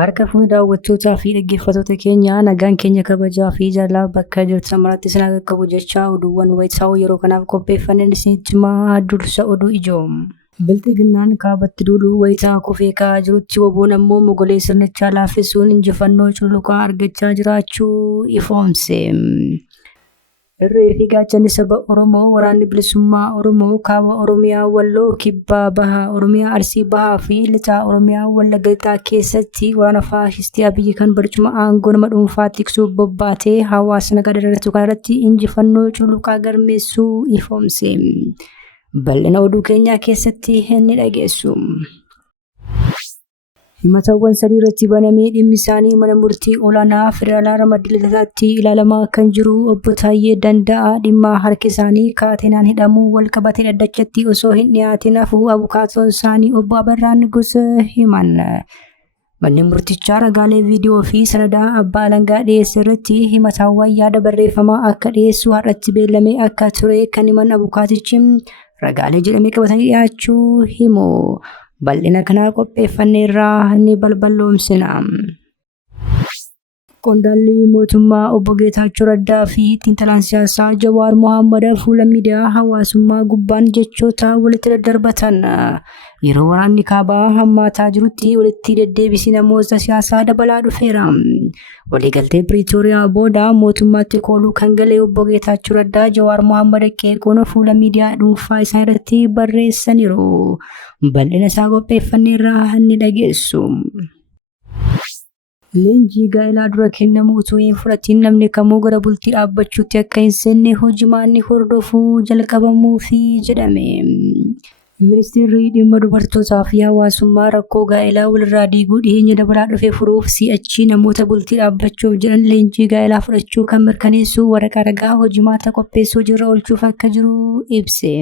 Harka fuuni daawwattootaa fi dhaggeeffattoota keenya nagaan keenya kabajaa fi jaalala bakka jirtan maratti isin akka qabu jecha oduuwwan wayitaawoo yeroo kanaaf qopheeffanneen isinitti himaa dursa oduu ijoo. Bilxiginnaan kaabatti duuluu wayitaa kufee ka'aa jirutti WBOn ammoo mogolee sirnichaa laaffisuun injifannoo cululuqaa argachaa jiraachuu ifoomse. Irreefi gaachanni saba Oromoo waraanni bilisummaa Oromoo kaaba Oromiyaa Walloo Kibbaa Bahaa Oromiyaa Arsii Bahaa fi Lixaa Oromiyaa Wallagga Lixaa keessatti waraana faashistii Abiyyi kan barcuma aangoo nama dhuunfaa tiksuuf bobbaatee hawaasa nagaa dadaratu kanarratti injifannoo cululuqaa galmeessuu ifoomse. Bal'ina oduu keenyaa keessatti inni dhageessu. Himatawwan sadii irratti banamee dhimmi isaanii mana murtii olaanaa federaalaa Ramaddiilataatti ilaalamaa kan jiru obbo Taayyee Danda'aa dhimma harki isaanii kaateenaan hidhamuu wal qabatee dhaddachatti osoo hin dhiyaatin hafuu abukaatoon isaanii obbo Abarraan Gosa himan. Manni murtichaa ragaalee viidiyoo fi sanadaa abbaa alangaa dhiyeesse irratti himatawwan yaada barreeffamaa akka dhiyeessu har'atti beellamee akka ture kan himan abukaatichi ragaalee jedhamee qabatanii dhiyaachuu himu. Bal'ina kanaa qopheeffanneerraa ni balballoomsina. Qondaalli mootummaa obbo Geetaachoo Raddaa fi xiinxalaan siyaasaa Jawaar Mohaammed fuula miidiyaa hawaasummaa gubbaan jechoota walitti daddarbatan. Yeroo waraanni kaabaa hammaataa jirutti walitti deddeebisi namoota siyaasaa dabalaa dhufeera. Waliigaltee Piriitooriyaa booda mootummaatti kooluu kan gale obbo Geetaachoo Raddaa Jawaar Mohaammed qeeqoon fuula miidiyaa dhuunfaa isaa irratti barreessaniiru. Bal'ina isaa qopheeffanneerraa ni dhageessu. Leenjii Gaa'elaa dura kennamu utuu hin fudhatiin namni kamuu gara bultii dhaabbachuutti akka hin seenne hojimaanni hordofuu jalqabamuu fi jedhame. Ministeerri dhimma dubartootaa fi hawaasummaa rakkoo Gaa'elaa walirraa diiguu dhiyeenya dabalaa dhufe furuuf si'achi namoota bultii dhaabbachuuf jedhan leenjii Gaa'elaa fudhachuu kan mirkaneessu waraqaa ragaa hojimaata qopheessuu jirra oolchuuf akka jiru ibse.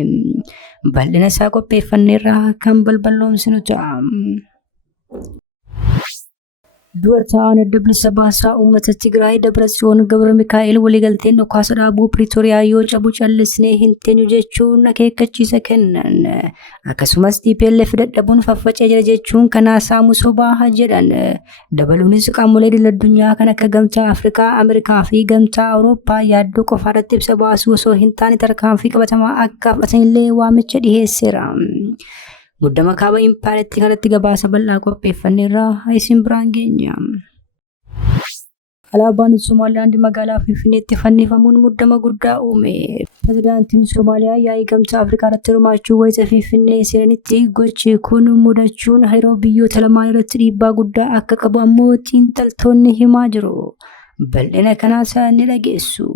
Bal'ina isaa qopheeffanneerraa kan balballoomsinu ta'a. Dubartaan adda bilisa baasaa uummata Tigraay Dabratsiyoon Gabra Mikaa'el waliigalteen dhukaasa dhaabuu Piriitooriyaa yoo cabu callisnee hin teenyu jechuun akeekkachiisa kennan. Akkasumas TPLF dadhabuun faffacee jira jechuun kanaa saamu sobaa jedhan. Dabaluunis qaamolee idil-addunyaa kan akka Gamtaa Afrikaa, Ameerikaa fi Gamtaa Awurooppaa yaaddoo qofaarratti ibsa baasuu osoo hin taane tarkaanfii qabatamaa akka fudhatanillee waamicha dhiheesseera. Muddama kaaba impaayiritti kanatti gabaasa bal'aa qopheeffanneerraa isin biraan geenya. Alaabaan Somaalilaand magaalaa Finfinneetti fannifamuun muddama guddaa uume. Pirezidaantiin Somaaliyaa yaa'ii Gamtaa Afrikaa irratti hirmaachuu wayita Finfinnee seenanitti gochi kun mudachuun hariiroo biyyoota lamaan irratti dhiibbaa guddaa akka qabu ammoo xiinxaltoonni himaa jiru. Bal'ina kanaas ni dhageessu.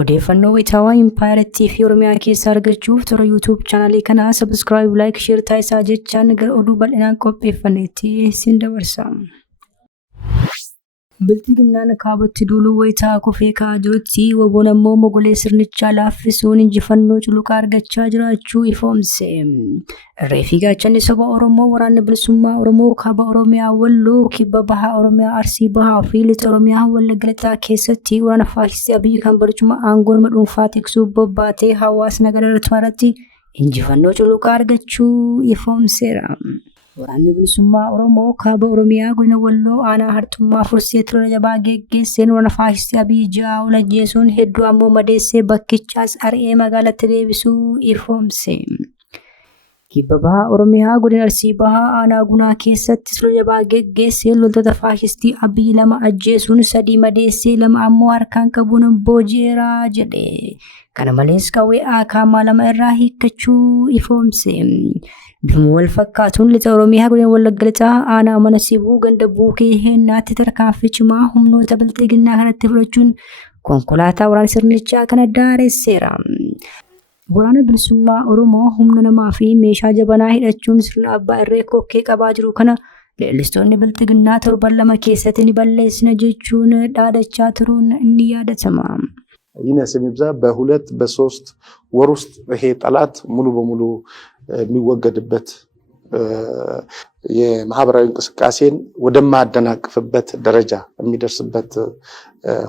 Odeeffannoo wayitaawaa impaayiritti fi Oromiyaa keessa argachuuf toora YouTube chaanalii kanaa subscribe, like, share taasisaa jechaan gara oduu bal'inaan qopheeffanneetti isin dabarsa. Bilxiginnaan kaabatti duuluu wayitaa kufee ka'aa jirutti WBOn ammoo mogolee sirnichaa laaffisuun injifannoo cululuqaa argachaa jiraachuu ifoomse. Irreefi gaachanni saba Oromoo waraanni bilisummaa Oromoo kaaba Oromiyaa Walloo Kibba Bahaa Oromiyaa Arsii Bahaa fi Lixa Oromiyaa Wallagga Lixaa keessatti waraana faashistii Abiyyi kan barcuma aangoo nama dhuunfaa tiksuuf bobbaatee hawaasa nagaa dadaratu irratti injifannoo cululuqaa argachuu ifoomseera. Waraanni bilisummaa Oromoo kaaba Oromiyaa godina Walloo aanaa hartummaa fursee ture jabaa geggeesseen waraana faashistii Abiyyi ja'a ol ajjeesuun hedduu ammoo madeessee bakkichaas ari'ee magaalatti deebisuu ifoomse. Kibba Bahaa Oromiyaa godina Arsii Bahaa aanaa Gunaa keessatti ture jabaa geggeesseen loltoota faashistii Abiyyi 2 ajjeesuun 3 madeessee 2 ammoo harkaan qabuun booji'eera jedhe. Kana malees qawwee akaamaa 2 irraa hiikkachuu ifoomse. Bifuma wal fakkaatuun Lixa Oromiyaa godina Wallagga Lixaa aanaa mana sibuu ganda buukee heennaatti tarkaanfii cimaa humnoota bilxiginnaa kanatti fudhachuun konkolaataa waraana sirnichaa kana daaresseera. Waraana bilisummaa Oromoo humna namaa fi meeshaa jabanaa hidhachuun sirna abbaa irree kokkee qabaa jiru kana leellistoonni bilxiginnaa torban 2 keessatti ni balleessina jechuun dhaadachaa turuun ni yaadatama. ይነስም ይብዛ በ2 በ3 ወር ውስጥ ይሄ ጠላት ሙሉ በሙሉ የሚወገድበት የማህበራዊ እንቅስቃሴን ወደማያደናቅፍበት ደረጃ የሚደርስበት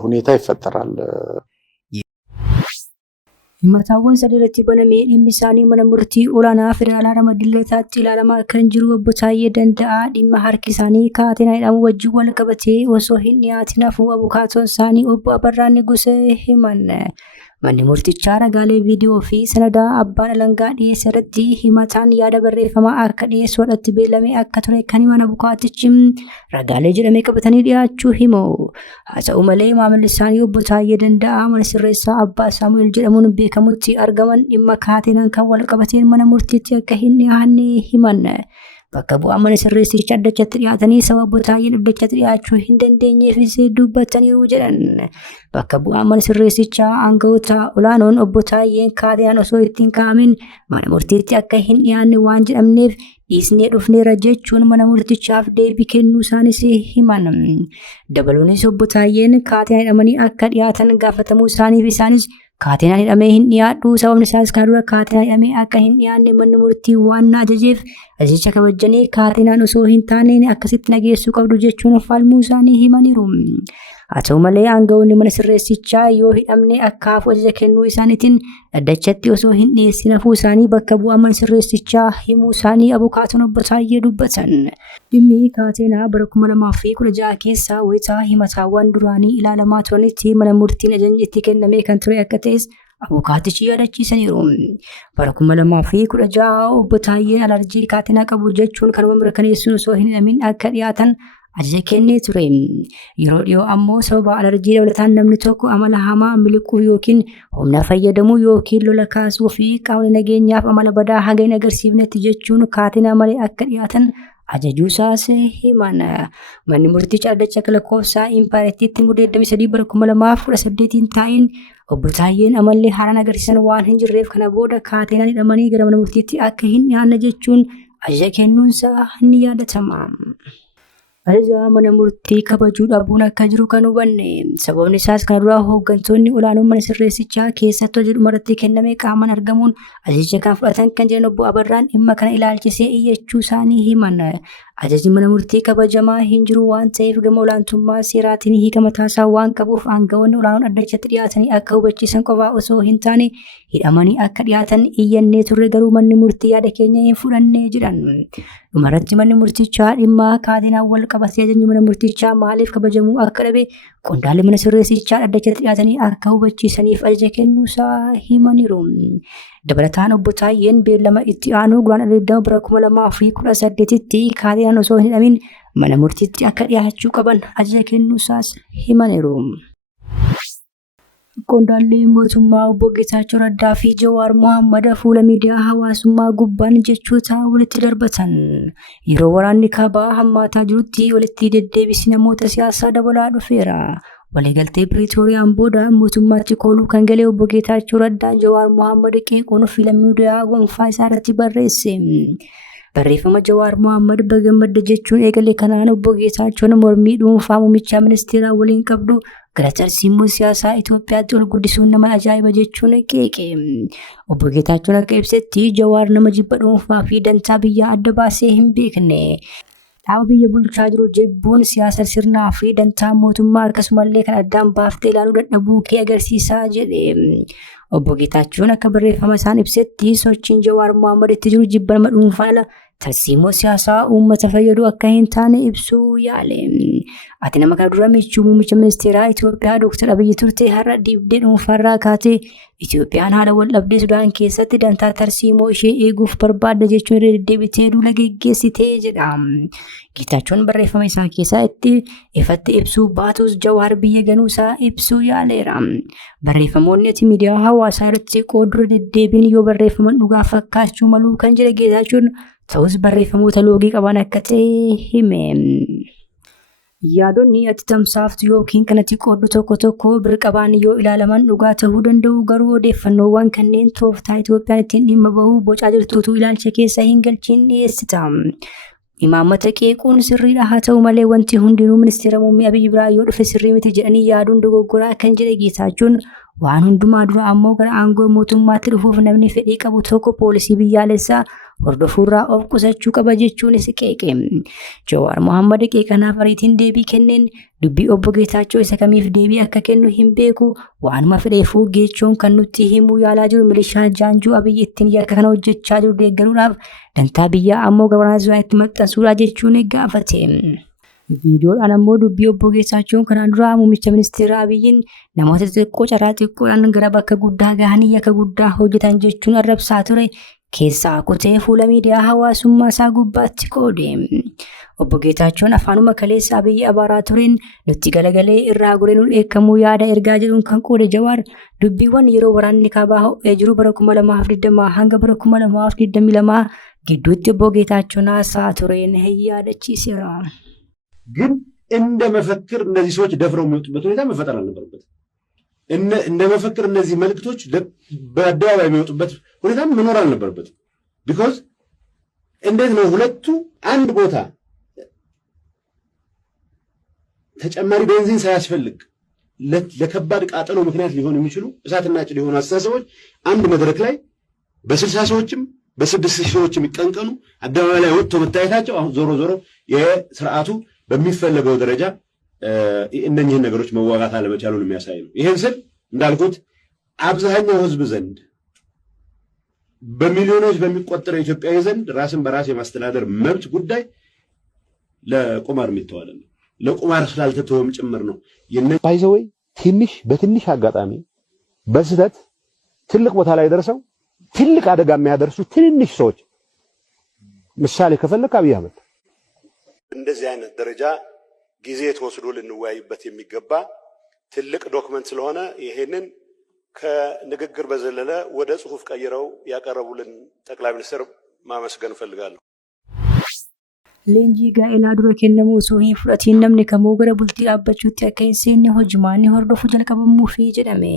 ሁኔታ ይፈጠራል። Himataawwan sadii irratti banamee dhimmi isaanii mana murtii olaanaa federaalaa Ramadilleetaatti ilaalamaa kan jiru obbo Taayyee Danda'aa dhimma harki isaanii Kaateenaa jedhamu wajjin wal qabatee osoo hin dhiyaatin hafuu abukaatoon isaanii obbo Abarraa Nigusee himan. Manni murtichaa ragaalee viidiyoo fi sanadaa abbaan alangaa dhiyeesse irratti himataan yaada barreeffamaa akka dhiyeessu irratti beellamee akka ture kan himan abukaatichi ragaalee jedhamee qabatanii dhiyaachuu himu. Haa ta'u malee maamilli isaanii obbo Taayyee Danda'aa mana sirreessaa abbaa Saamu'eel jedhamuun beekamutti argaman dhimma Kaateenaan kan wal qabateen mana murtiitti akka hin dhiyaanne himan. Bakka bu'aa mana sirreessicha addachatti dhiyaatanii sababa Taayyeen addachatti dhiyaachuu hin dandeenyeefis dubbataniiru jedhan. Bakka bu'aa mana sirreessichaa aangawoota olaanoon obbo Taayyeen Kaateenaan osoo ittiin kaa'amin mana murtiitti akka hin dhiyaanne waan jedhamneef dhiisnee dhufneera jechuun mana murtichaaf deebii kennuu isaanis himan. Dabaluunis obbo Taayyeen Kaateenaan hidhamanii akka dhiyaatan gaafatamuu isaaniif isaanis Kaateenaan hidhamee hin dhiyaadhu sababni isaas kan dura Kaateenaan hidhamee akka hin dhiyaanne manni murtii waan na ajajeef ajajicha kabajanii Kaateenaan osoo hin taane akkasitti nageessuu qabdu jechuun falmuu isaanii himaniiru. Haa ta'u malee aangawoonni mana sirreessichaa yoo hidhamne akka hafu ajaja kennuu isaaniitiin addachatti osoo hin dhiyeessin hafuu isaanii bakka bu'aa mana sirreessichaa himuu isaanii abukaatoon obbo Taayyee dubbatan. Dhimmi Kaateenaa bara 2016 keessa wayitaa himataawwan duraanii ilaalamaa turanitti mana murtiin ajajni itti kennamee kan ture akka ta'es abukaatichi yaadachiisaniiru. Bara 2016 obbo Taayyeen alarjii Kaateenaa qabu jechuun kanuma mirkaneessuun osoo hin hidhamin akka dhiyaatan ajaja kennee ture. Yeroo dhiyoo ammoo sababa alarjii dabalataan namni tokko amala hamaa miliquu yookiin humna fayyadamuu yookiin lola kaasuu fi qaamni nageenyaaf amala badaa haga hin agarsiifnetti jechuun Kaateenaa malee akka dhiyaatan ajajuu isaas himan. Manni murticha addacha akka lakkoofsaa Impaayiretiitti muddee 23 bara 2018 taa'een obbo Taayyeen amallee haaraan agarsiisan waan hin jirreef kana booda Kaateenaan hidhamanii gara mana murtiitti akka hin dhiyaanne jechuun ajaja kennuunsaa ni yaadatama. Ajaja mana murtii kabajuu dhabuun akka jiru kan hubanne. Sababni isaas kan dura hooggantoonni olaanoon mana sirreessichaa keessattuu jedhuma irratti kenname qaamaan argamuun ajajicha kan fudhatan kan jiran obbo Abarraan dhimma kana ilaalchisee iyyachuu isaanii himan. Ajajni mana murtii kabajamaa hin jiru waan ta'eef gama olaantummaa seeraatiin hiikama taasaa waan qabuuf aangawoonni olaanoon addachatti dhiyaatanii akka hubachiisan qofaa osoo hin taane hidhamanii akka dhiyaatan iyyannee turre garuu manni murtii yaada keenya hin fudhanne jedhan. Dhumarratti manni murtichaa dhimma Kaateenaan wal qabatee ajajni mana murtichaa maaliif kabajamuu akka dhabe qondaalli mana sirreessichaa addachatti dhiyaatanii akka hubachiisaniif ajaja kennuusaa himaniiru. Dabalataan obbo Taayyeen beellama itti aanu guraan 2018tti Kaateenaan osoo hin hidhamin mana murtiitti akka dhiyaachuu qaban ajaja kennuusaas himaniiru. Qondaalli mootummaa obbo Geetaachoo Raddaa fi Jawaar Mohaammed fuula miidiyaa hawaasummaa gubbaan jechoota walitti darbatan. Yeroo waraanni kaabaa hammaataa jirutti walitti deddeebisi namoota siyaasaa dabalaa dhufeera. Waliigaltee Piriitooriyaan booda mootummaatti kooluu kan galee obbo Geetaachoo Raddaa Jawaar Mohaammed qeequun fiila miidiyaa gonfaa isaa irratti barreesse. Barreeffama Jawaar Mohaammed bagammadda jechuun eegalee kanaan obbo Geetaachoon mormii dhuunfaa muummicha ministeeraa waliin qabdu gara tarsiimoo siyaasaa Itoophiyaatti ol guddisuun nama ajaa'iba jechuun qeeqe. Obbo Geetaachoon akka ibsetti Jawaar nama jibba dhuunfaa fi dantaa biyyaa adda baasee hin beekne. Dhaaba biyya bulchaa jiru jibbuun siyaasa sirnaa fi dantaa mootummaa akkasumallee kan addaan baaftee ilaaluu dadhabuu kee agarsiisaa jedhe. Obbo Geetaachoon akka barreeffama isaan ibsetti sochiin Jawaar Mohaammed itti jiru jibba nama dhuunfaa ala tarsiimoo siyaasaa uummata fayyadu akka hin taane ibsuu yaale. Ati nama kana dura michuu muummicha ministeeraa Itoophiyaa Dr. Abiyyi turte har'a diibdee dhuunfaarraa kaatee Itoophiyaan haala wal dhabdee Sudaan keessatti dantaa tarsiimoo ishee eeguuf barbaadda jechuun irra deddeebitee duula geggeessitee jedha. Geetaachoon barreeffama isaa keessaa itti ifatti ibsuu baatus Jawaar biyya ganuusaa ibsuu yaaleera. Barreeffamoonni ati miidiyaa hawaasaa irratti qoodura deddeebiin yoo barreeffaman dhugaa fakkaachuu maluu kan jedhe Geetaachoon ta'us barreeffamoota loogii qaban akka ta'e hime. Yaadonni ati tamsaaftu yookiin kanatti qooddu tokko birqabaan yoo ilaalaman dhugaa ta'uu danda'u garuu odeeffannoowwan kanneen tooftaa Itoophiyaan ittiin dhimma bahuu bocaa jirtuutu ilaalcha keessa hin galchiin dhiyeessita. Imaammata qeequun sirriidha haa ta'u malee wanti hundinuu ministeera muummee Abiyyi biraa yoo dhufe sirrii miti jedhanii yaaduun dogoggoraa kan jedhe Geetaachoon waan hundumaa dura ammoo gara aangoo mootummaatti dhufuuf namni fedhii qabu tokko poolisii biyyaalessaa hordofuurraa of qusachuu qaba jechuunis qeeqe. Jawaar Mohaammed qeeqanaaf ariitiin deebii kenneen dubbii obbo Geetaachoo isa kamiif deebii akka kennu hin beeku waanuma fedheefuu Geechoon kan nutti himuu yaalaa jiru milishaa Jaanjuu Abiyyi ittiin yakka kana hojjechaa jiru deeggaruudhaaf dantaa biyyaa ammoo gabaanaa itti maxxansuudha jechuun gaafate. Viidiyoodhaan ammoo dubbii obbo Geetaachoon kanaan dura muummicha ministeera Abiyyiin namoota xixiqqoo carraa xiqqoodhaan gara bakka guddaa gahanii yakka guddaa hojjetan jechuun arrabsaa ture keessaa kutee fuula miidiyaa hawaasummaa isaa gubbaatti qoode. Obbo Geetaachoon afaanuma kaleessa Abiyyi abaaraa tureen nutti galagalee irraa goree nu dheekkamuu yaada ergaa jedhuun kan qoode Jawaar dubbiiwwan yeroo waraanni kaabaa ho'ee jiru bara 2020 hanga bara 2022 gidduutti obbo Geetaachoon haasaa tureen yaadachiiseera. ግን እንደ መፈክር እነዚህ ሰዎች ደፍረው የሚወጡበት ሁኔታ መፈጠር አልነበረበት። እንደ መፈክር እነዚህ መልእክቶች በአደባባይ የሚወጡበት ሁኔታ መኖር አልነበረበት። ቢኮዝ እንዴት ነው ሁለቱ አንድ ቦታ ተጨማሪ ቤንዚን ሳያስፈልግ ለከባድ ቃጠሎ ምክንያት ሊሆኑ የሚችሉ እሳትና ጭድ የሆኑ አስተሳሰቦች አንድ መድረክ ላይ በ60 ሰዎችም በ6 ሰዎችም ይቀንቀኑ አደባባይ ላይ ወጥቶ መታየታቸው አሁን ዞሮ ዞሮ የሥርዓቱ በሚፈልገው ደረጃ እነኚህን ነገሮች መዋጋት አለመቻሉን የሚያሳይ ነው። ይሄን ስል እንዳልኩት አብዛኛው ህዝብ ዘንድ በሚሊዮኖች በሚቆጠረው ኢትዮጵያዊ ዘንድ ራስን በራስ የማስተዳደር መብት ጉዳይ ለቁማር የሚተዋል ነው። ለቁማር ስላልተተወም ጭምር ነው። ባይዘወይ ትንሽ በትንሽ አጋጣሚ በስህተት ትልቅ ቦታ ላይ ደርሰው ትልቅ አደጋ የሚያደርሱ ትንንሽ ሰዎች ምሳሌ ከፈለክ አብይ አህመድ እንደዚህ አይነት ደረጃ ጊዜ ተወስዶ ልንወያይበት የሚገባ ትልቅ ዶክመንት ስለሆነ ይሄንን ከንግግር በዘለለ ወደ ጽሁፍ ቀይረው ያቀረቡልን ጠቅላይ ሚኒስትር ማመስገን ፈልጋለሁ። Leenjii Gaa'elaa dura kennamu osoo hin fudhatiin namni kamuu gara bultii dhaabbachuutti akka hin seenne hojimaanni hordofuu jalqabamuufi jedhame.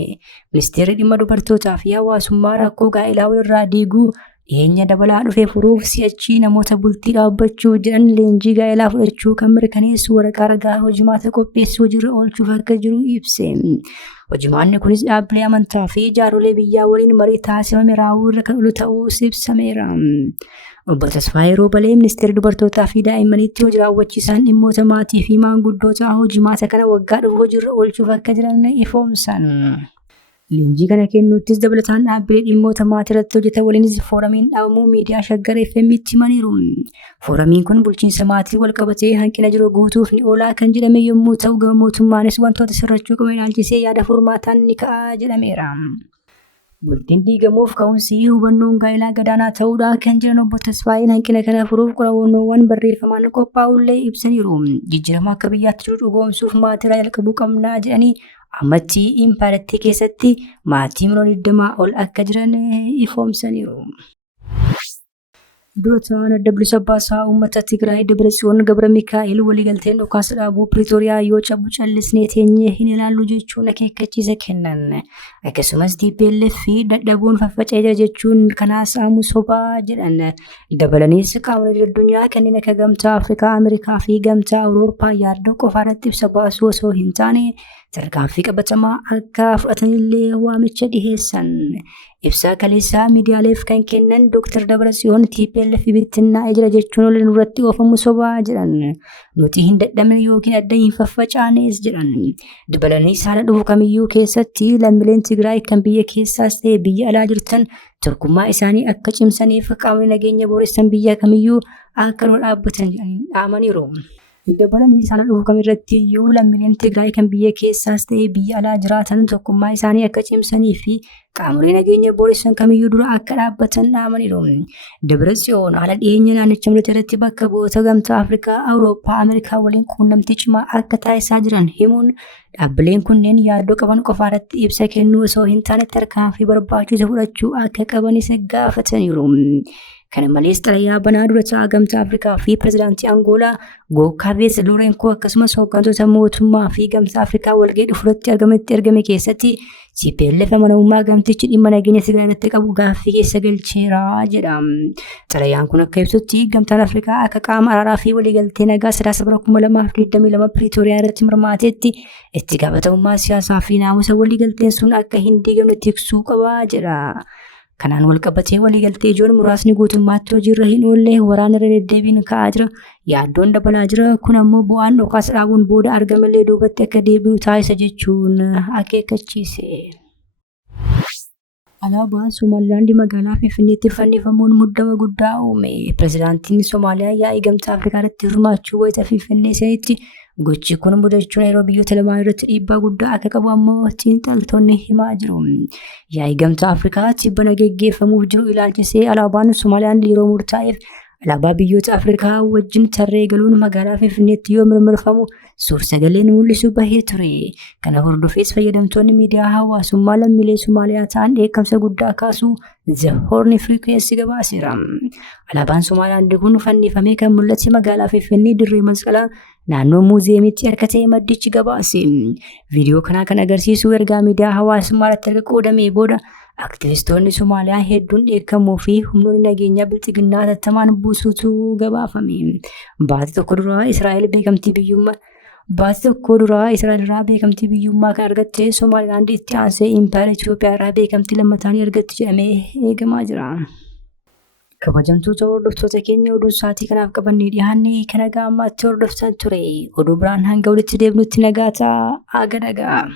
Ministeerri dhimma dubartootaa fi hawaasummaa rakkoo Gaa'elaa walirraa diiguu dhiyeenya dabalaa dhufee furuuf si'achi namoota bultii dhaabbachuu jedhan leenjii Gaa'elaa fudhachuu kan mirkaneessu waraqaa ragaa hojimaata qopheessuu hojiirra oolchuuf akka jiru ibse. Hojimaanni kunis dhaabbilee amantaa fi jaarolee biyyaa waliin marii taasifame raawwuu irra kan oolu ta'uus ibsameera. Obbo Tasfaayee Roobalee ministeerri dubartootaa fi daa'immaniitti hojii raawwachiisaan dhimmoota maatii fi maanguddoota hojimaata kana waggaa dhufu hojiirra oolchuuf akka jiran ifoomsan. Leenjii kana kennuuttis dabalataan dhaabbilee dhimmoota maatii irratti hojjetan waliinis fooramiin dhaabamuu miidiyaa Shaggar FM'tti himaniiru. Fooramiin kun bulchiinsa maatii wal qabatee hanqina jiru guutuuf ni oolaa kan jedhame yommuu ta'u gama mootummaanis wantoota sirrachuu qaban ilaalchisee yaada furmaataan ni ka'a jedhameera. Bultiin diigamuuf ka'umsi hubannoon Gaa'elaa gadaanaa ta'uudha kan jiran obbo Tasfaayeen hanqina kana furuuf qorannoowwan barreeffamaan qophaa'ullee ibsaniiru. Jijjiirama akka biyyaatti jiru dhugoomsuuf maatii jalqabuu qabnaa jedhanii ammatti impaayirtii keessatti maatii miliyoona 20 ol akka jiran ifoomsaniiru. Dootaan adda bilisa baasaa uummata Tigraay Dabratsiyoon Gabra Mikaa'el waliigalteen dhukaasa dhaabuu Piriitooriyaa yoo cabu callisnee teenyee hin ilaallu jechuun akeekkachiisa kennan. Akkasumas TPLF fi dadhabuun faffaca'ee jira jechuun kanaas aamu sobaa jedhan. Dabalaniis qaamolee addunyaa kanneen akka Gamtaa Afrikaa, Ameerikaa fi Gamtaa Awurooppaa yaaduu qofaarratti ibsa baasuu osoo hin taane tarkaanfii qabatamaa akka fudhatanillee waamicha dhiheessan. Ibsa kaleessaa miidiyaaleef kan kennan Dr. Dabratsiyoon TPLF bittinnaa jira jechuun ol irratti oofamu sobaa jedhan. Nuti hin dadhabne yookiin adda hin faffacaanes jedhan. Dabalaniis haala dhufu kamiyyuu keessatti lammiileen Tigraay kan biyya keessaas ta'e biyya alaa jirtan tokkummaa isaanii akka cimsaniif qaamni nageenya booressan biyya kamiyyuu akka dura dhaabbatan dhaamaniiru. Dabalaniis haala dhufu kamirratti iyyuu lammiileen Tigraay kan biyya keessaas ta'e biyya alaa jiraatan tokkummaa isaanii akka cimsanii fi qaamolee nageenya booressan kamiyyuu dura akka dhaabbatan dhaamaniiru. Dabratsiyoon haala dhiyeenya naannicha militaratti bakka bu'oota Gamtaa Afrikaa, Awurooppaa, Ameerikaa waliin quunnamtii cimaa akka taasisaa jiran himuun dhaabbileen kunneen yaaddoo qaban qofaarratti ibsa kennuu osoo hin taane tarkaanfii barbaachisu fudhachuu akka qabanis gaafataniiru. Kana malees xalayaa banaa dura ta'aa Gamtaa Afrikaa fi pirezidaantii Angoolaa Gookaavees Loorenkoo akkasumas hooggantoota mootummaa fi Gamtaa Afrikaa walgahii dhufuratti argame keessatti TPLF amanamummaa gamtichi dhimma nageenya Tigraay irratti qabu gaaffii keessa galcheera jedha. Xalayaan kun akka ibsutti Gamtaan Afrikaa akka qaama araaraa fi waliigaltee nagaa sadaasa bara 2022 Piriitooriyaa irratti hirmaatetti itti gaafatamummaa siyaasaa fi naamusa waliigalteen sun akka hin diigamne tiksuu qaba jedha. Kanaan wal qabatee waliigaltee ijoon muraasni guutummaatti hojiirra hin oolle waraana irra deddeebiin ka'aa jira. Yaaddoon dabalaa jira. Kun ammoo bu'aan dhukaasa dhaabuun booda argamallee duubatti akka deebi'u taasisa jechuun akeekkachiise. Alaabaan Somaalilaandii magaalaa Finfinneetti fannifamuun muddama guddaa uume. Pireezidaantiin Somaaliyaa yaa'ii gamtaa Afrikaa irratti hirmaachuu wayita Finfinnee seenetti gochi kun mudachuun yeroo biyyoota lamaan irratti dhiibbaa guddaa akka qabu ammoo xiinxaltoonni himaa jiru. Yaa'ii gamtaa Afrikaatti bana geggeeffamuuf jiru ilaalchisee alaabaan Somaalilaandii yeroo murtaa'eef alaabaa biyyoota Afrikaa wajjin tarree galuun magaalaa Finfinneetti yoo mirmirfamu suur-sagaleen mul'isu bahee ture. Kana hordofees fayyadamtoonni miidiyaa hawaasummaa lammiilee Somaaliyaa ta'an dheekkamsa guddaa kaasu The Horn Frequency gabaaseera. Alaabaan Somaalilaandii kun fannifamee kan mul'ate magaalaa Finfinnee dirree masqalaa naannoo muuziyeemitti akka ta'e maddichi gabaase. Viidiyoo kanaa kan agarsiisu ergaa miidiyaa hawaasummaa irratti erga qoodamee booda aktivistoonni Somaaliyaa hedduun dheekkamuu fi humnoonni nageenyaa bilxiginnaa hatattamaan buusuutu gabaafame. Baatii tokko duraa Israa'el irraa beekamtii biyyummaa kan argatte Somaalilaandii itti aansee Impaayera Itoophiyaa irraa beekamtii lammataa argatti jedhamee eegamaa jira. Kabajamtoota hordoftoota keenya oduu sa'aatii kanaaf qabannee dhiyaanne kan nagaa ammaatti hordoftan ture. Oduu biraan hanga walitti deebinutti nagaa ta'a.